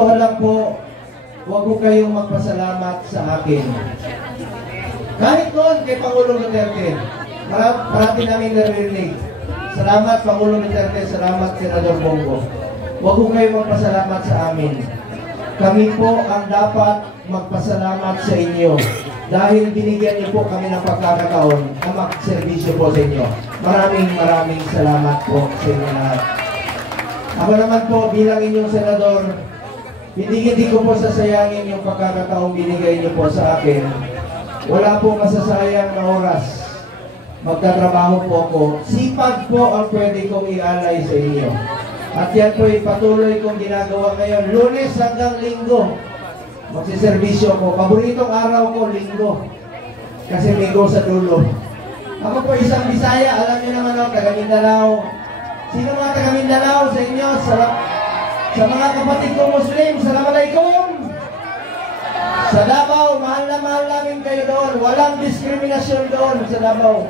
Lang po, huwag po kayong magpasalamat sa akin. Kahit noon kay Pangulong Duterte, parati namin naririnig. Salamat Pangulong Duterte, salamat Senador Bongo. Huwag po kayong magpasalamat sa amin. Kami po ang dapat magpasalamat sa inyo dahil binigyan niyo po kami ng pagkakataon na magservisyo po sa inyo. Maraming salamat po sa inyo lahat. Ako naman po bilang inyong senador, hindi ko po sasayangin yung pagkakataong binigay niyo po sa akin. Wala po masasayang na oras. Magtatrabaho po ako. Sipag po ang pwede kong ialay sa inyo. At yan po ay patuloy kong ginagawa ngayon. Lunes hanggang Linggo. Magsiservisyo ko. Paboritong araw ko, Linggo. Kasi may go sa dulo. Ako po isang Bisaya. Alam niyo naman ako, taga Mindanao. Sino mga taga Mindanao sa inyo? Sa mga kapatid ko Muslim, Assalamualaikum! Sa Davao, mahal na mahal namin kayo doon. Walang diskriminasyon doon sa Davao.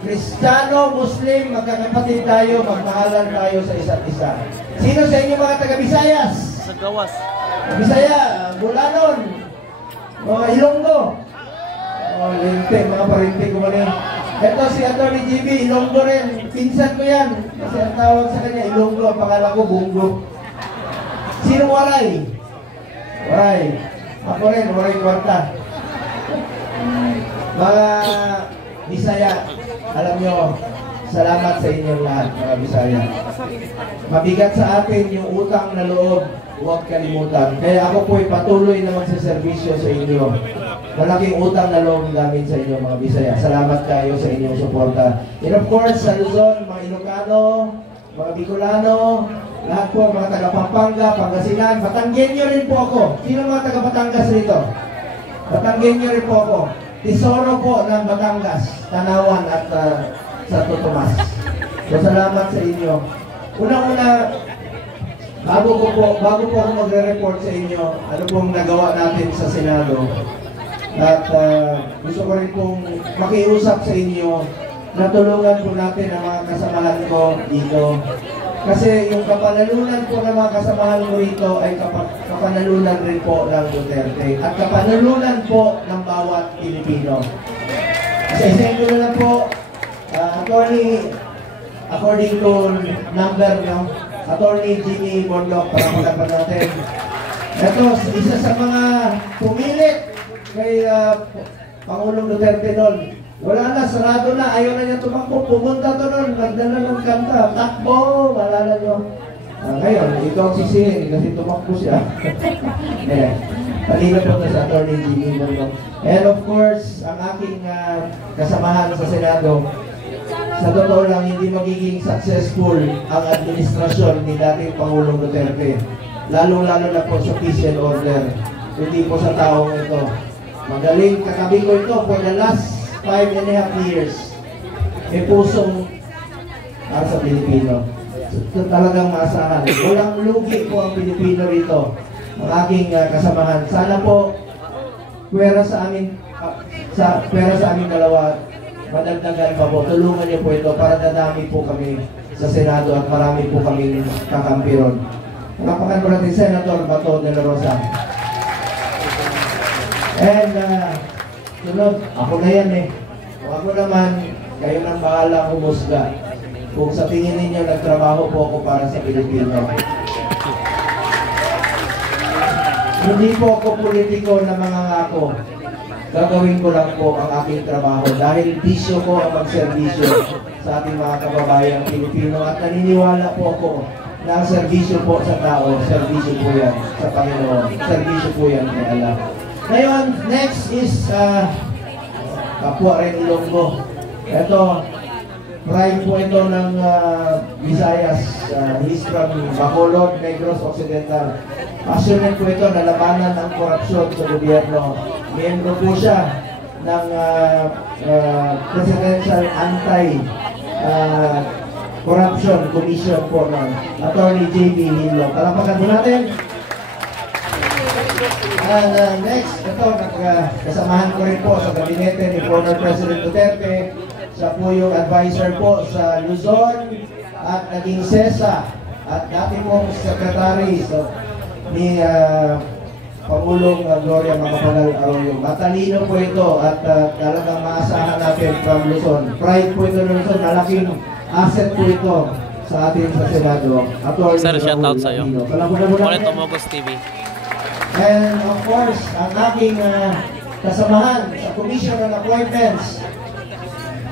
Kristiyano, Muslim, magkakapatid tayo, magmahalan tayo sa isa't isa. Sino sa inyo mga taga-Bisayas? Sa Gawas. Bisaya, Bulanon, mga Ilonggo. Linte, mga parinte ko man yan. Ito si Atty. GB, Ilonggo rin. Pinsan ko yan. Kasi ang tawag sa kanya, Ilonggo. Ang pangalan ko, Bungo. Sino Waray? Waray. Ako rin, Waray Kwarta. Mga Bisaya, alam nyo, salamat sa inyong lahat, mga Bisaya. Mabigat sa atin yung utang na loob, huwag kalimutan. Kaya ako po'y patuloy na magsiservisyo sa inyo. Malaking utang na loob namin sa inyo, mga Bisaya. Salamat kayo sa inyong suporta. And of course, sa Luzon, mga Ilocano, mga Bicolano, lahat po, mga taga-Pampanga, Pangasinan, Batanggenyo rin po ako. Sino mga taga-Batangas rito? Batanggenyo rin po ako. Tesoro po ng Batangas, Tanawan at Santo Tomas. So, salamat sa inyo. Unang-una, bago po ako magre-report sa inyo, ano pong nagawa natin sa Senado. At gusto ko rin pong makiusap sa inyo na tulungan po natin ang mga kasamahan ko dito. Kasi yung kapanalunan po ng mga kasamahan ko rito ay kapanalunan rin po ng Duterte. At kapanalunan po ng bawat Pilipino. Kasi isang ko na po, attorney, according to number, no? Attorney Jimmy Mondok, para magapan natin. Ito, isa sa mga pumilit kay Pangulong Duterte noon. Wala na, sarado na, ayaw na niya tumakbo. Pumunta to noon, nagdala ng kanta. Takbo, malala nyo. Ngayon, ikaw ang sisihin kasi tumakbo siya. Palina po na sa Atty. Jimmy Mondok. And of course, ang aking kasamahan sa Senado, sa totoo lang, hindi magiging successful ang administrasyon ni dating Pangulong Duterte. Lalo-lalo na po sa peace and order. Hindi po sa taong ito. Magaling, katabi ko ito for the last 5.5 years. May pusong para sa Pilipino. So, talagang maasahan. Walang lugi po ang Pilipino rito. Ang aking kasamahan. Sana po, pwera sa amin dalawa, madagdagan pa po. Tulungan niyo po ito para dadami po kami sa Senado at marami po kami kakampiron. Napakan ko natin Senator Bato de la Rosa. And sunod, ako na yan eh. Kung ako naman, kayo nang bahala humusga. Kung sa tingin ninyo nagtrabaho po ako para sa Pilipino. Hindi po ako politiko na mangangako. Gagawin ko lang po ang aking trabaho dahil bisyo ko ang magserbisyo sa ating mga kababayang Pilipino at naniniwala po ako na ang serbisyo po sa tao, serbisyo po yan sa Panginoon, serbisyo po yan kay Allah. Ngayon, next is Kapwa rin Ilonggo. Ito, prime po ito ng Visayas. He's from Bacolod, Negros Occidental. Passionate po ito na labanan ng korupsyon sa gobyerno. Miyembro po siya ng Presidential Anti-Corruption Commission po ng Atty. JB Hinlo. Talapakan po natin. And next, ito, kasamahan ko rin po sa gabinete ni former President Duterte. Siya po yung advisor po sa Luzon at naging SESA at dati pong secretary. So, ni Pangulong Gloria Macapagal Arroyo. Matalino po ito at talagang maasahan natin from Luzon. Pride po ito ng Luzon, malaking asset po ito sa atin sa Senado. Sir, shout out sa'yo. Ulit Tomogos TV. And of course, ang aking kasamahan sa Commission on Appointments,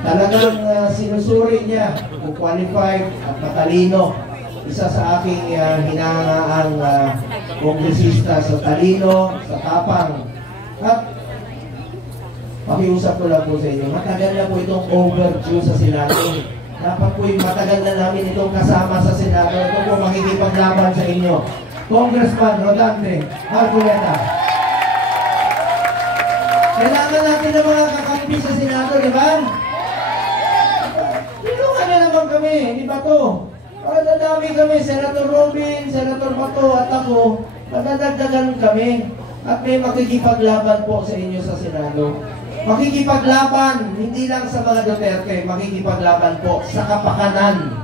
talagang sinusuri niya kung qualified at matalino. Isa sa aking hinangaang kongresista sa talino, sa tapang. At pakiusap ko lang po sa inyo, matagal na po itong overdue sa Senado. Dapat po yung matagal na namin itong kasama sa Senado. Ito po makikipaglaban sa inyo. Congressman Rodante Marcoleta. Kailangan natin ng mga kakampi sa Senado, di ba? Tulungan na naman kami, di ba to? Dadami kami, Senator Robin, Senator Bato at ako, madadagdagan kami at may makikipaglaban po sa inyo sa Senado. Makikipaglaban, hindi lang sa mga Duterte, makikipaglaban po sa kapakanan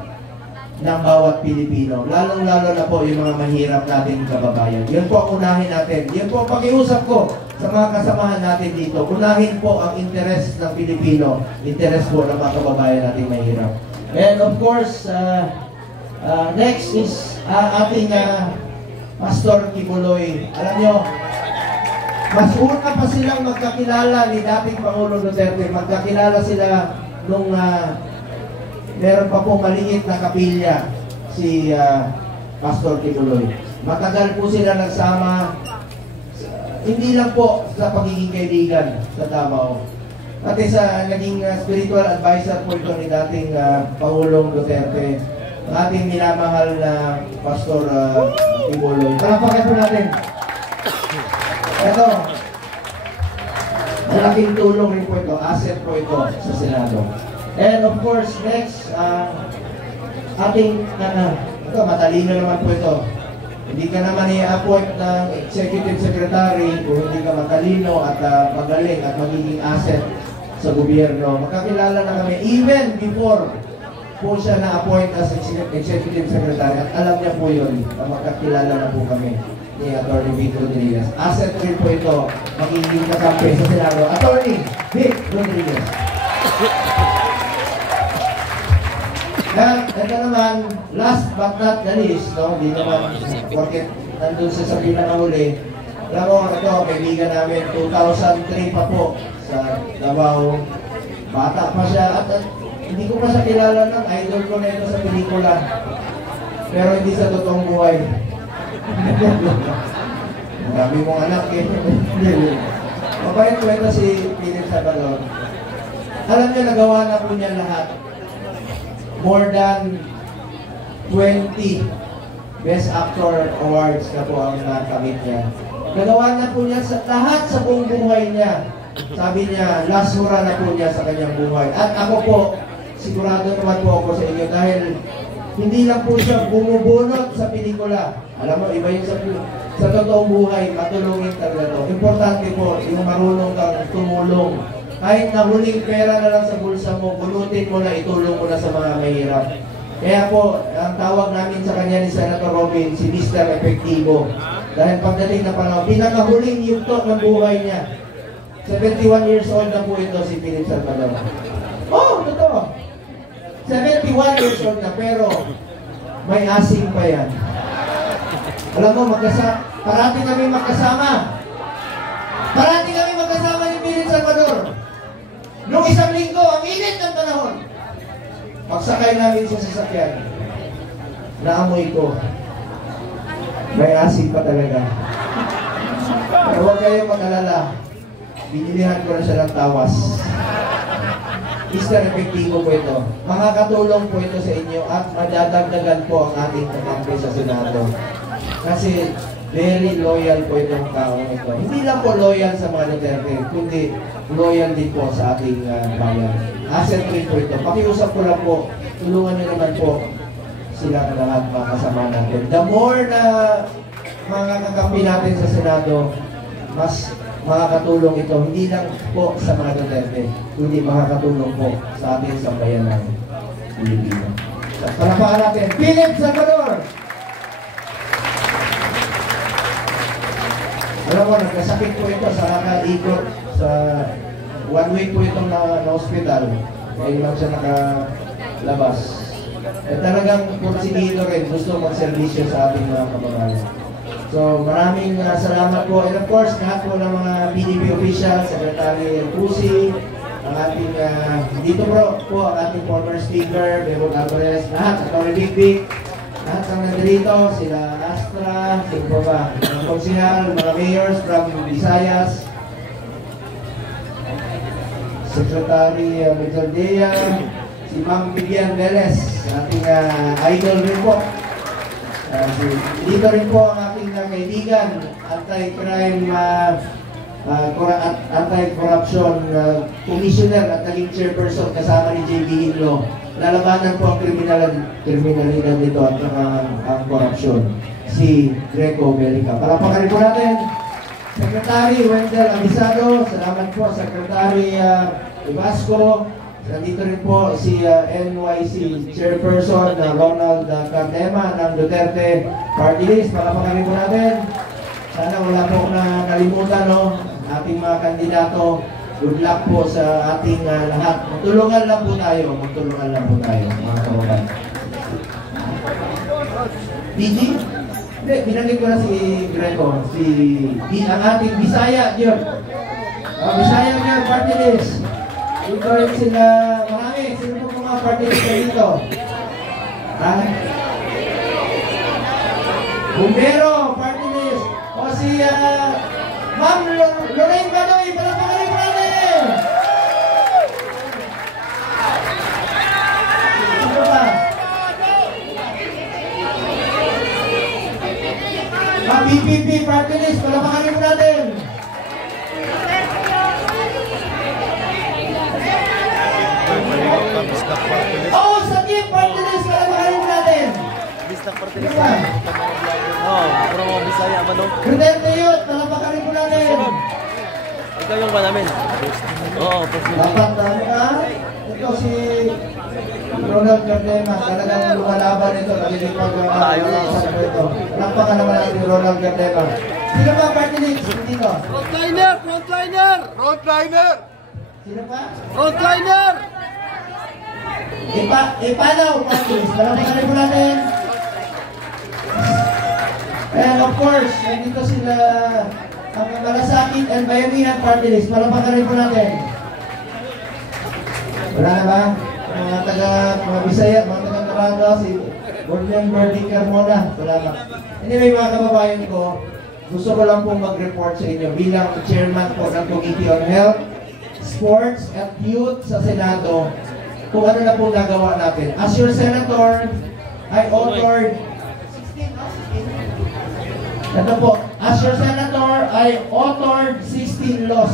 ng bawat Pilipino. Lalong-lalo na po yung mga mahirap natin kababayan. Yun po ang unahin natin. Yun po ang pakiusap ko sa mga kasamahan natin dito. Unahin po ang interes ng Pilipino, interes po ng mga kababayan natin mahirap. And of course, next is ating Pastor Kibuloy. Alam nyo, mas una pa silang magkakilala ni dating Pangulong Duterte. Magkakilala sila nung meron pa po maliit na kapilya si Pastor Kibuloy. Matagal po sila nagsama, hindi lang po sa pagiging kaibigan sa Davao. Pati sa naging spiritual advisor po ito ni dating Pangulong Duterte. Ating minamahal na Pastor Kibuloy. Palapakan po natin. Ito, malaking tulong rin po ito, asset po ito sa Senado. And of course, next, ating, ito, matalino naman po ito. Hindi ka naman i-appoint ng executive secretary kung hindi ka matalino at magaling at magiging asset sa gobyerno. Magkakilala na kami even before po siya na-appoint as executive secretary at alam niya po yun na magkakilala na po kami ni Atty. Vic Rodriguez. Asset rin po ito, magiging kakampi sa Senado. Atty. Vic Rodriguez. Ito naman, last but not the least, no? Hindi naman, bakit nandun siya sa pinakahuli. Alam mo, ito, kaibigan namin, 2003 pa po sa Davao. Bata pa siya at hindi ko pa siya kilala ng idol ko na ito sa pelikula. Pero hindi sa totoong buhay. Marami mong anak eh. Mabait ko ito si Philip Salvador. Alam niya, nagawa na po niya lahat. More than 20 Best Actor Awards na po ang nakamit niya. Nagawa na po niya sa lahat sa buong buhay niya. Sabi niya, last hura na po niya sa kanyang buhay. At ako po, sigurado naman po ako sa inyo dahil hindi lang po siya bumubunot sa pelikula. Alam mo, iba yung sa totoong buhay, matulungin talaga to. Importante po, yung marunong kang tumulong. Kahit na huling pera na lang sa bulsa mo, bunutin mo na, itulong mo na sa mga mahirap. Kaya po, ang tawag namin sa kanya ni Senator Robin, si Mr. Epektibo. Dahil pagdating na panahon, pinakahuling yugto ng buhay niya. 71 years old na po ito si Philip Salvador. Oh, totoo. 71 years old na, pero may asing pa yan. Alam mo, parati kami magkasama. Parati kami magkasama ni Philip Salvador. Noong isang linggo, ang init ng panahon. Pagsakay namin sa sasakyan, naamoy ko, may asin pa talaga. Pero huwag kayo mag-alala. Binilihan ko na siya ng tawas. Mr. Epektibo po ito. Makakatulong po ito sa inyo at madadagdagan po ang ating kakampi sa Senado. Kasi very loyal po itong taong ito. Hindi lang po loyal sa mga Duterte, kundi loyal din po sa ating bayan. Asset rin po ito. Pakiusap ko lang po, tulungan niyo naman po sila na lahat mga kasama natin. The more na mga kakampi natin sa Senado, mas makakatulong ito. Hindi lang po sa mga Duterte, kundi makakatulong po sa ating sambayan ng Pilipino. Palapakan natin, Philip Salvador! Alam mo, nagkasakit po ito sa nakaikot sa 1 week po itong na-hospital. Ngayon lang siya nakalabas. Eh talagang porsigido rin, gusto mag-servisyo sa ating mga kababayan. So maraming salamat po. And of course, lahat po ng mga PDP officials, Secretary Pusi, ang ating, dito po ang ating former speaker, Bebon Alvarez, lahat, Atty. Big, lahat ng nandito, sila Astra, sila po ba, mga konsihal, mga mayors from Visayas, Secretary Mejordea, si Ma'am Vivian Velez, ating idol rin po. Dito rin po ang ating kaibigan, anti-crime, anti-corruption commissioner at naging chairperson kasama ni J.B. Hinlo. Lalabanan po ang kriminalidad dito at ang korupsyon. Si Greco Belica. Palapakan po natin. Secretary Wendell Abisado, salamat po. Secretary Ibasco. Nandito rin po si NYC Chairperson Ronald Cardema ng Duterte Party List. Palapakan po natin. Sana wala po na kalimutan, no? Ating mga kandidato. Good luck po sa ating lahat. Magtulungan lang po tayo. Magtulungan lang po tayo, mga kawagan. DG? Hindi, binanggit ko na si Greco. Ang ating Bisaya, yun. Bisaya yun, party list. Dito rin sila, marami. Sino po mga party list dito? Bumbero, party list. O si Ma'am Lorraine Banoy, palapakan po natin! Sino ba? BPP party list, palapakan po natin! Oh, sa team party list, palapakan po natin! Bistak party list. Oo, puro mga Bisaya ba no? Duterte yun, palapakan po natin! Ikaw yung ba namin? Oo, dapat ito si Ronald Cardema, talagang lumalaban ito, nagigipag sa ito. Nakpakan naman natin si Ronald Cardema. Sino ba party list dito? Frontliner! Frontliner! Frontliner! Sino pa? Frontliner! Ipanaw party list, palapakan po natin. And of course, nandito sila ang Malasakit and Bayanihan party list. Palapakan rin po natin. Wala na ba? Mga Bisaya, mga taga-Caranga, si Board Member Dick Carmona. Salamat. Anyway, mga kababayan ko, gusto ko lang pong mag-report sa inyo bilang chairman po ng Committee on Health, Sports at Youth sa Senado kung ano na po nagawa natin. As your senator, I authored ito po, as your senator, I authored 16 laws.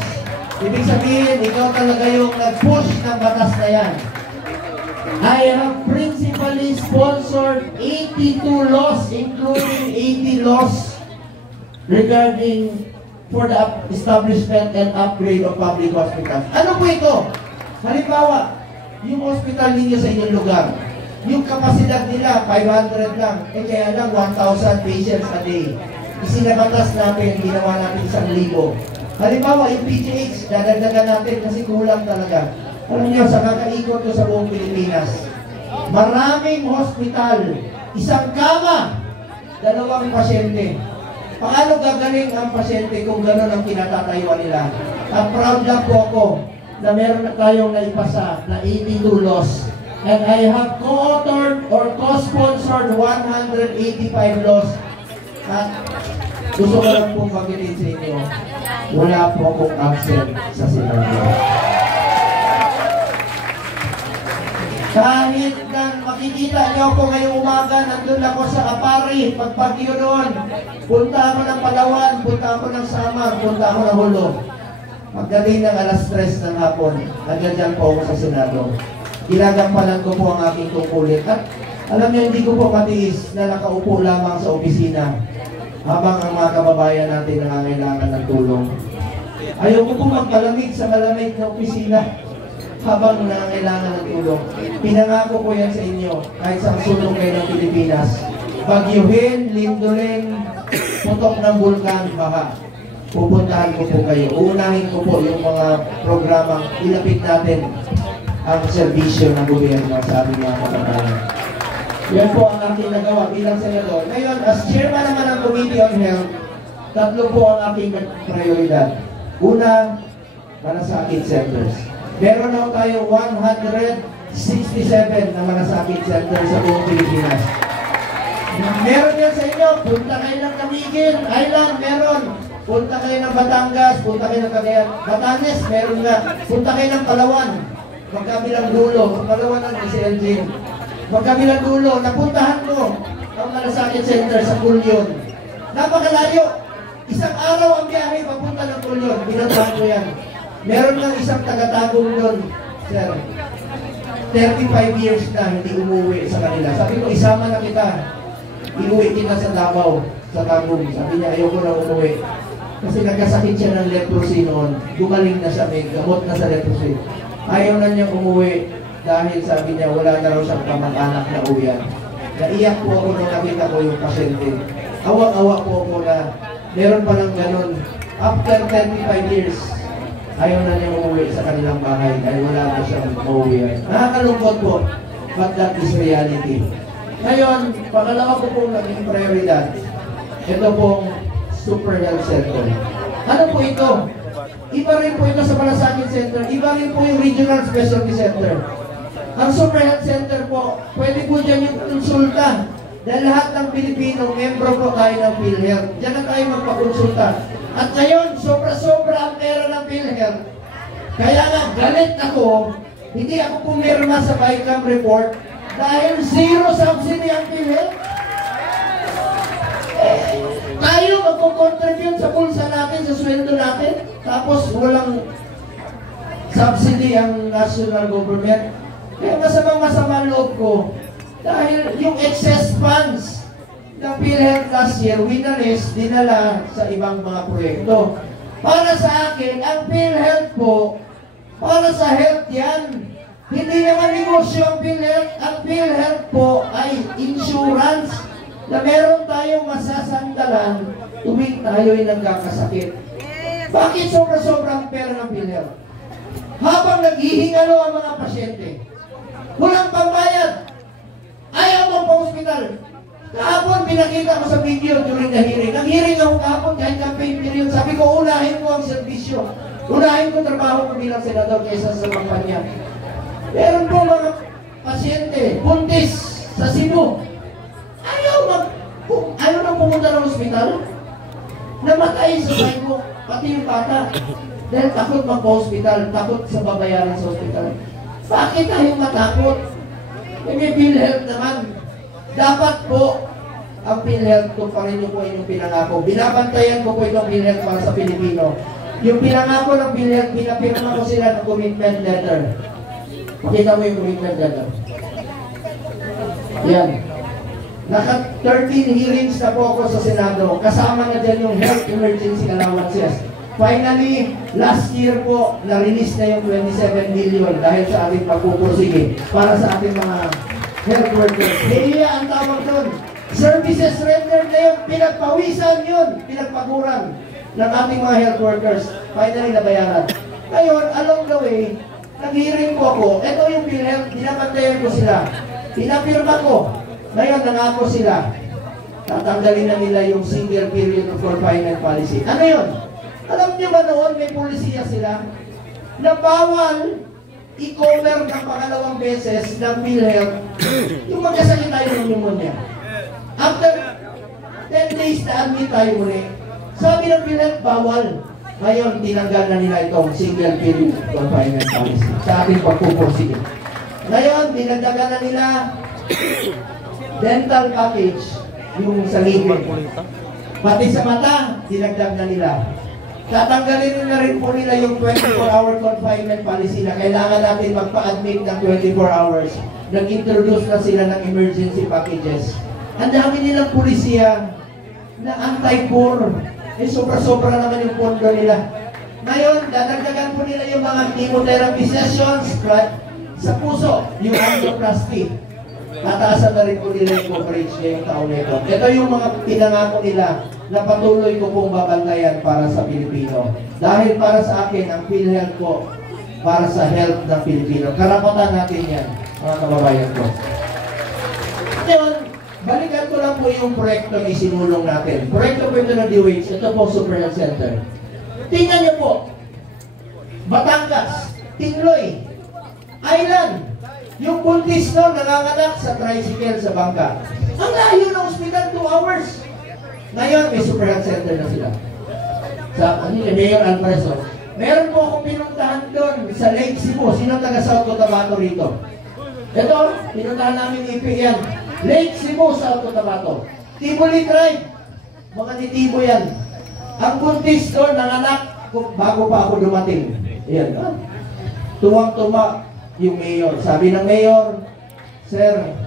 Ibig sabihin, ikaw talaga yung nag-push ng batas na yan. I have principally sponsored 82 laws, including 80 laws regarding for the establishment and upgrade of public hospitals. Ano po ito? Halimbawa, yung hospital ninyo sa inyong lugar, yung kapasidad nila, 500 lang. Kaya lang, 1,000 patients a day. Isinabatas natin, ginawa natin 1,000. Halimbawa, yung PGH, dadagdagan natin kasi kulang talaga. Alam niyo, sa kakaikot ko sa buong Pilipinas, maraming hospital, isang kama, 2 pasyente. Paano gagaling ang pasyente kung gano'n ang kinatatayuan nila? At proud lang po ako na meron na tayong naipasa na 82 laws. And I have co-authored or co-sponsored 185 laws. At gusto ko lang pong magitin sa inyo, wala po akong absent sa Senado. Kahit na makikita niyo ako ngayong umaga, nandun ako sa Apari, pagpagyo doon. Punta ako ng Palawan, punta ako ng Samar, punta ako ng Hulo. Pagdating ng alas 3 ng hapon, nandiyan po ako sa Senado. Ginagampalan ko po ang aking tungkulin. At alam niyo, hindi ko po matiis na nakaupo lamang sa opisina habang ang mga kababayan natin nangangailangan ng tulong. Ayaw ko po magpalamig sa malamig na opisina habang nangangailangan ng tulong. Pinangako ko yan sa inyo kahit sa sulong kayo ng Pilipinas. Bagyuhin, lindolin, putok ng bulkan, baha. pupuntahan ko po kayo. Uunahin ko po yung mga programang ilapit natin ang serbisyo ng gobyerno sa ating mga kababayan. Yan po ang aking nagawa bilang senador. Ngayon, as chairman naman ng Committee on Health, tatlo po ang aking prioridad. Una, malasakit centers. Meron na tayo 167 na malasakit centers sa buong Pilipinas. Meron yan sa inyo, punta kayo ng Camiguin Island, meron. Punta kayo ng Batangas, punta kayo ng Cagayan. Batanes, meron nga. Punta kayo ng Palawan, magkabilang dulo. Palawan ang SLG. Magkabilang dulo, napuntahan ko ang malasakit center sa Culyon. Napakalayo. Isang araw ang biyahe papunta ng Culyon. Binatahan ko yan. Meron ng isang taga-tagong doon, sir. 35 years na hindi umuwi sa kanila. Sabi ko, isama na kita. Iuwi kita sa Davao, sa Tagum. Sabi niya, ayoko na umuwi. Kasi nagkasakit siya ng leprosy noon. Gumaling na siya, may gamot na sa leprosy. Ayaw na niya umuwi dahil sabi niya, wala na raw siyang kamag-anak na uwian. Naiyak po ako nung nakita ko yung pasyente. Awang-awa po ako na meron palang ganun. After 35 years, ayaw na niya umuwi sa kanilang bahay dahil wala na siyang mauwian. Nakakalungkot po, but that is reality. Ngayon, pangalawa ko pong naging prioridad, ito pong Super Health Center. Ano po ito? Iba rin po ito sa Malasakit Center, iba rin po yung Regional Specialty Center. Ang Super Health Center po, pwede po dyan yung konsulta. Dahil lahat ng Pilipino, membro po tayo ng PhilHealth. Diyan na tayo magpakonsulta. At ngayon, sobra-sobra ang pera ng PhilHealth. Kaya nga, galit ako, hindi ako pumirma sa BICAM report dahil zero subsidy ang PhilHealth. Tayo magko-contribute sa bulsa natin, sa sweldo natin, tapos walang subsidy ang national government. Kaya masamang-masama loob ko dahil yung excess funds ng PhilHealth last year, winalis, dinala sa ibang mga proyekto. Para sa akin, ang PhilHealth po, para sa health yan. Hindi naman negosyo ang PhilHealth. Ang PhilHealth po ay insurance na meron tayong masasandalan tuwing tayo'y nagkakasakit. Bakit sobra-sobra ang pera ng PhilHealth? Habang naghihingalo ang mga pasyente, walang pambayad, ayaw mo pa hospital. Kahapon, pinakita ko sa video during the hearing. Nag-hearing ako kahapon kahit campaign period. Sabi ko, unahin ko ang servisyo. Unahin ko trabaho ko bilang senador kaysa sa kampanya. Meron po mga pasyente, buntis sa Cebu. Ayaw na pumunta ng hospital. Namatay sa Cebu, pati yung bata. Dahil takot magpa-hospital, takot sa babayaran sa hospital. Bakit tayo matakot? May PhilHealth naman. Dapat po, ang PhilHealth ko pa rin po inyong pinangako. Binabantayan ko po itong PhilHealth para sa Pilipino. Yung pinangako ng PhilHealth, pinapirma ko sila ng commitment letter. Pakita mo yung commitment letter. Yan. Naka 13 hearings na po ako sa Senado. Kasama na dyan yung health emergency allowances. Finally, last year po, na-release na yung 27 million dahil sa ating pagpupursige para sa ating mga health workers. Hiya ang tawag doon. Services rendered na yun. Pinagpawisan yun. Pinagpaguran ng ating mga health workers. Finally, nabayaran. Ngayon, along the way, nag-hearing po ako. Ito yung PhilHealth. Binabantayan ko sila. Pinapirma ko. Ngayon, nangako sila. Tatanggalin na nila yung single period of confinement policy. Ano yun? Alam niyo ba noon may polisiya sila na bawal i-cover ng pangalawang beses ng PhilHealth yung magkasakit tayo ng pneumonia. After 10 days na admit tayo muli, sabi ng PhilHealth, bawal. Ngayon, tinanggal na nila itong single period confinement policy sa ating pagpupursige. Ngayon, dinagdagan na nila dental package, yung sa liquid. Pati sa mata, dinagdag na nila. Tatanggalin na rin po nila yung 24-hour confinement policy na kailangan natin magpa-admit ng 24 hours. Nag-introduce na sila ng emergency packages. Ang dami nilang pulisya na anti-poor. Sobra-sobra naman yung pondo nila. Ngayon, dadagdagan po nila yung mga chemotherapy sessions sa puso, yung angioplasty. Tataasan na rin po nila yung coverage ngayong taon na ito. Ito yung mga pinangako nila na patuloy ko pong babantayan para sa Pilipino. Dahil para sa akin, ang PhilHealth po, para sa health ng Pilipino. Karapatan natin yan, mga kababayan ko. Ngayon, balikan ko lang po yung proyekto na isinulong natin. Proyekto po ito ng DOH, ito po Super Health Center. Tingnan niyo po, Batangas, Tingloy, Island, yung buntis no, nanganganak sa tricycle sa bangka. Ang layo ng ospital, 2 hours. Ngayon, may Super Health Center na sila. Sa Mayor Alvarez, meron po akong pinuntahan doon sa Lake Cebu. Sino taga South Cotabato rito? Ito, pinuntahan namin IP yan. Lake Cebu, South Cotabato. Tibuli Tribe. Mga nitibo yan. Ang buntis doon, nanganak, bago pa ako dumating. Ayan. Tuwang-tuma yung mayor. Sabi ng mayor, Sir,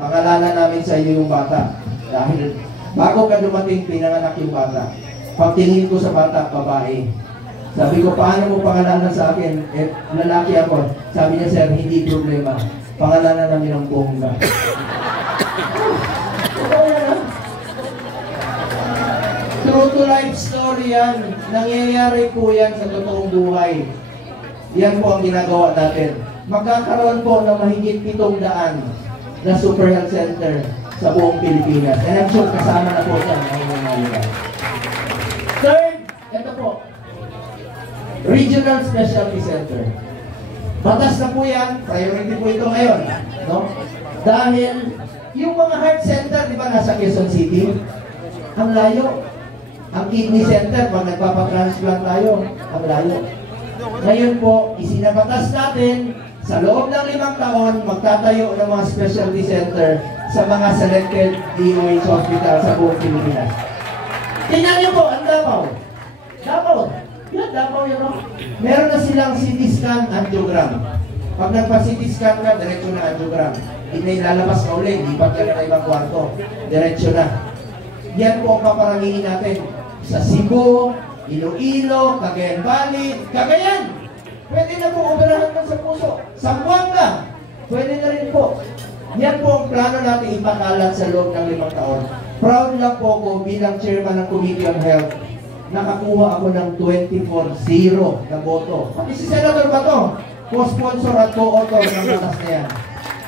pangalanan namin sa iyo yung bata. Dahil bago ka dumating, pinanganak yung bata. Pagtingin ko sa bata, babae. Sabi ko, paano mo pangalanan sa akin? Eh, lalaki ako. Sabi niya, Sir, hindi problema. Pangalanan namin ng bongga. True to life story yan. Nangyayari po yan sa totoong buhay. Yan po ang ginagawa natin. Magkakaroon po ng mahigit 700 na Super Health Center sa buong Pilipinas. And I'm sure kasama na po yan. Third, ito po. Regional Specialty Center. Batas na po yan. Priority po ito ngayon. No? Dahil yung mga heart center, di ba, nasa Quezon City? Ang layo. Ang kidney center, pag nagpapatransplant tayo, ang layo. Ngayon po, isinabatas natin, sa loob ng 5 taon, magtatayo ng mga specialty center sa mga selected DOH hospital sa buong Pilipinas. Tingnan niyo po, ang Davao. Davao. Yan, Davao yun. No? Meron na silang CT scan angiogram. Pag nagpa-CT scan ka, diretso na angiogram. Hindi lalabas ka ulit, lipat ka na ibang kwarto. Diretso na. Yan po ang paparangingin natin. Sa Cebu, Iloilo, Cagayan Valley, Cagayan. Pwede na po operahan sa puso. Zamboanga, pwede na rin po. Yan po ang plano natin ipakalat sa loob ng 5 taon. Proud lang po ako bilang chairman ng Committee on Health. Nakakuha ako ng 24-0 na boto. Pati si Senator Bato, co-sponsor at co-author ng batas na yan.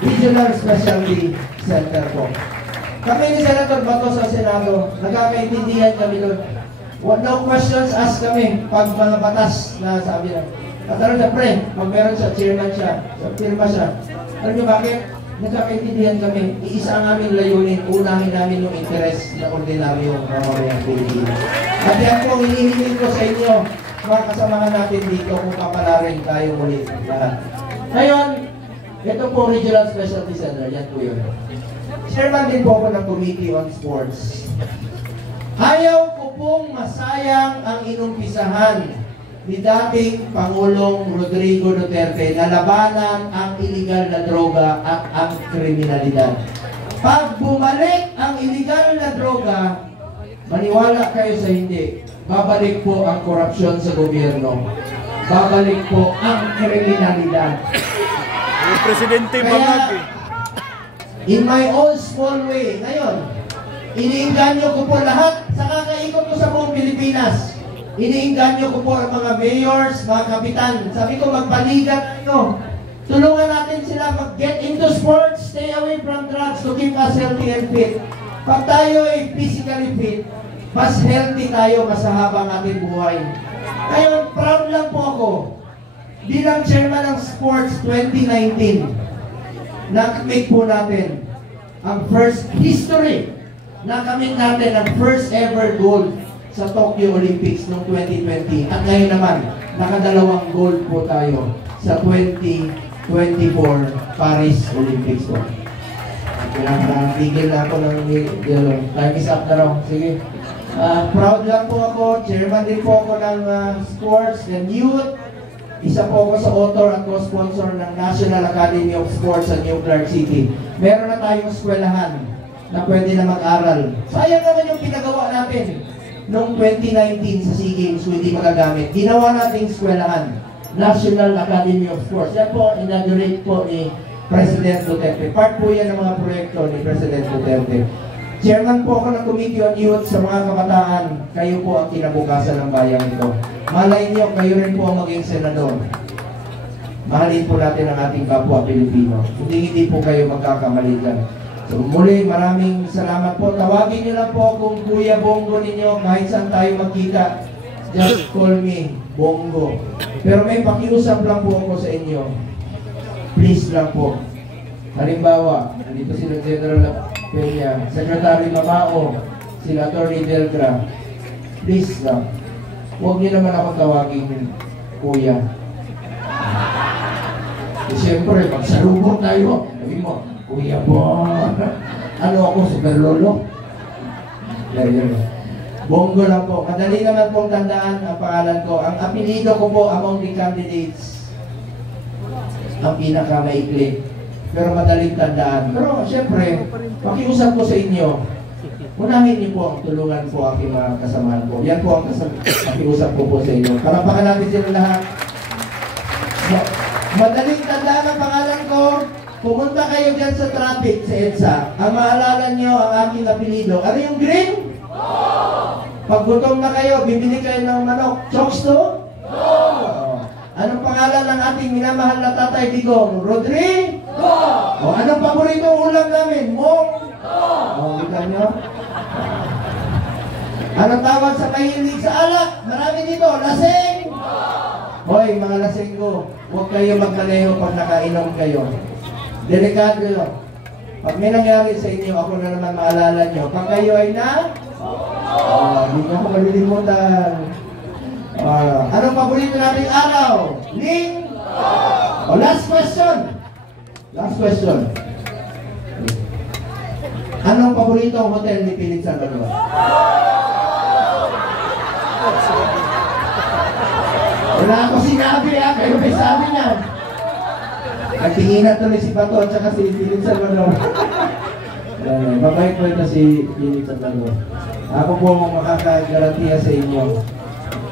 Regional Specialty Center po. Kami ni Senator Bato sa Senado, nagkakaintindihan kami doon. No questions asked kami pag mga batas na sabi na. At ano na pre, pag meron siya, chairman siya, firma siya. Alam niyo bakit? Nagkakaintindihan kami. Iisa ang aming layunin, unahin namin yung interes na ordinaryong mamamayang Pilipinas. At yan po, hinihiling ko sa inyo, mga kasamahan natin dito kung kapalarin tayo muli lahat. Ngayon, ito po Regional Specialty Center, yan po yun. Chairman din po ako ng Committee on Sports. Ayaw ko pong masayang ang inumpisahan ni dating Pangulong Rodrigo Duterte na labanan ang iligal na droga at ang kriminalidad. Pag bumalik ang iligal na droga, maniwala kayo sa hindi, babalik po ang korupsyon sa gobyerno. Babalik po ang kriminalidad. Yung presidente bangag eh. In my own small way, ngayon, iniinganyo ko po lahat sa kakaikot ko sa buong Pilipinas. Iniinganyo ko po ang mga mayors, mga kapitan. Sabi ko, magpaligan nyo. Tulungan natin sila mag-get into sports, stay away from drugs to keep us healthy and fit. Pag tayo ay physically fit, mas healthy tayo, mas habang ating buhay. Ngayon, proud lang po ako. Bilang chairman ng Sports 2019, nakamit po natin ang first history. Nakamit natin ang first ever gold sa Tokyo Olympics noong 2020. At ngayon naman, nakadalawang gold po tayo sa 2024 Paris Olympics po. Tigil na ako ng time is up na raw. Sige. Proud lang po ako. Chairman din po ako ng sports and youth. Isa po ako sa author at co-sponsor ng National Academy of Sports sa New Clark City. Meron na tayong eskwelahan na pwede na mag-aral. Sayang naman yung pinagawa natin noong 2019 sa SEA Games, hindi magagamit. Ginawa nating eskwelahan, National Academy of Sports. Yan po, inaugurate po ni President Duterte. Part po yan ng mga proyekto ni President Duterte. Chairman po ako ng Committee on Youth sa mga kabataan. Kayo po ang kinabukasan ng bayan ito. Malay niyo, kayo rin po ang maging senador. Mahalin po natin ang ating kapwa Pilipino. Hindi po kayo magkakamali dyan. So muli, maraming salamat po. Tawagin niyo lang po kung Kuya Bongo ninyo kahit saan tayo magkita. Just call me Bongo. Pero may pakiusap lang po ako sa inyo. Please lang po. Halimbawa, nandito sila General Peña, Secretary Mamao, sila Atty. Delgra. Please lang. Huwag niyo naman ako tawagin Kuya. Siyempre, magsalubong tayo. Sabi mo, Kuya po. Ano ako, super lolo? Yan. Bongo lang po. Madali naman pong tandaan ang pangalan ko. Ang apelido ko po among the candidates, ang pinakamaikli. Pero madaling tandaan. Pero siyempre, pakiusap ko sa inyo, unahin niyo po ang tulungan po aking mga kasamahan po. Yan po ang pakiusap ko po sa inyo. Palapakan natin sila lahat. Madaling tandaan ang pangalan ko. Pumunta kayo dyan sa traffic sa EDSA. Ang maalala nyo ang aking apelido. Ano yung green? Pag gutom na kayo, bibili kayo ng manok. Chokes to? Anong pangalan ng ating minamahal na Tatay Digong? Rodri? O anong paboritong ulam namin? Mong? O, kita nyo? Anong tawag sa mahilig sa alak? Marami dito. Lasing? Hoy, mga lasing ko, huwag kayo magkaleho pag nakainom kayo. Delikado yun. Pag may nangyari sa inyo, ako na naman maalala nyo. Pag kayo ay na? Hindi nyo ako malilimutan. Anong paborito nating araw? Ling? Last question. Last question. Anong paborito ang hotel ni Philip Salvador? Wala ako sinabi kayo may sabi niya. Nagtinginan tuloy si Bato at saka si Philip Salvador. Mabait po ito si Philip Salvador. Ako po makakagarantiya sa inyo.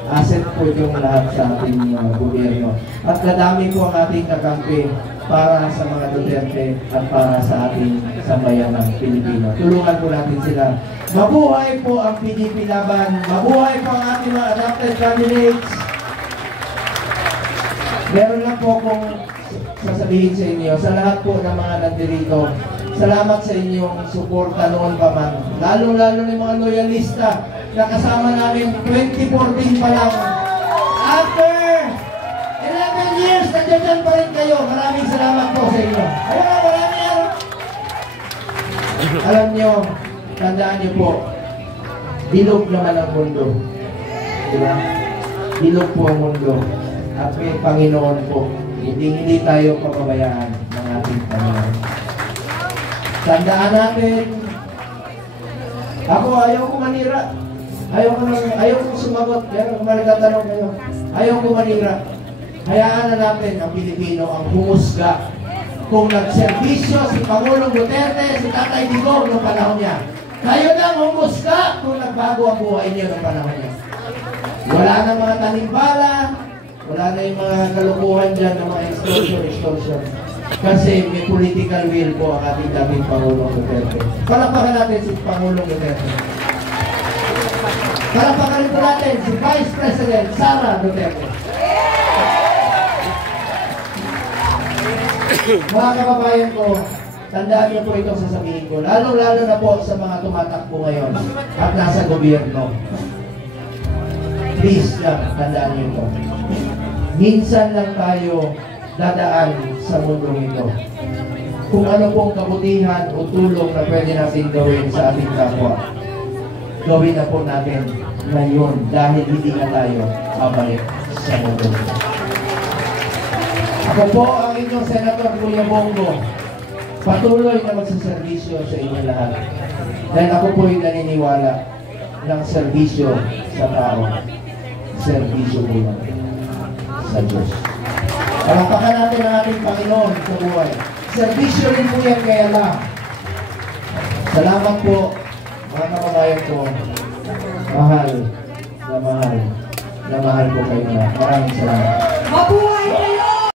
Asset po itong lahat sa ating gobyerno. At kadami po ang ating kakampi para sa mga Duterte at para sa ating sambayanang Pilipino. Tulungan po natin sila. Mabuhay po ang PDP Laban. Mabuhay po ang ating mga adopted candidates. Meron lang po akong sasabihin sa inyo, sa lahat po ng mga nandirito, salamat sa inyong suporta noon pa man. Lalo-lalo ng mga loyalista na kasama namin 2014 pa lang. After 11 years, nandiyan pa rin kayo. Maraming salamat po sa inyo. Ayun, marami yan. Alam nyo, tandaan nyo po, bilog naman ang mundo. Diba? Bilog po ang mundo. At may Panginoon po. Hindi tayo papabayaan ng ating Panginoon. Tandaan natin, ako ayaw ko manira. Ayaw ko sumagot. Kaya kung malagatanong kayo, ayaw ko manira. Hayaan na natin ang Pilipino ang humusga kung nagserbisyo si Pangulong Duterte, si Tatay Digong noong panahon niya. Kayo na humusga kung nagbago ang buhay niyo noong panahon niya. Wala na mga tanimbala, wala na yung mga kalukuhan dyan ng mga extortion. Kasi may political will po ang ating dating Pangulong Duterte. Palakpakan natin si Pangulong Duterte. Palakpakan rin po natin si Vice President Sara Duterte. Mga kababayan ko, tandaan niyo po itong sasabihin ko. Lalo-lalo na po sa mga tumatakbo ngayon at nasa gobyerno. Please lang, tandaan niyo po. Minsan lang tayo dadaan sa mundong ito. Kung ano pong kabutihan o tulong na pwede natin gawin sa ating kapwa, gawin na po natin ngayon dahil hindi na tayo babalik sa mundo. Ako po ang inyong Senator Kuya Bongo. Patuloy na magsaservisyo sa inyo lahat. Dahil ako po ay naniniwala ng serbisyo sa tao. Serbisyo po lang sa Diyos. Palakpakan natin ang ating Panginoon sa buhay. Serbisyo rin po yan kaya lang. Salamat po, mga kababayan ko. Mahal na mahal po kayo na. Maraming salamat. Mabuhay kayo!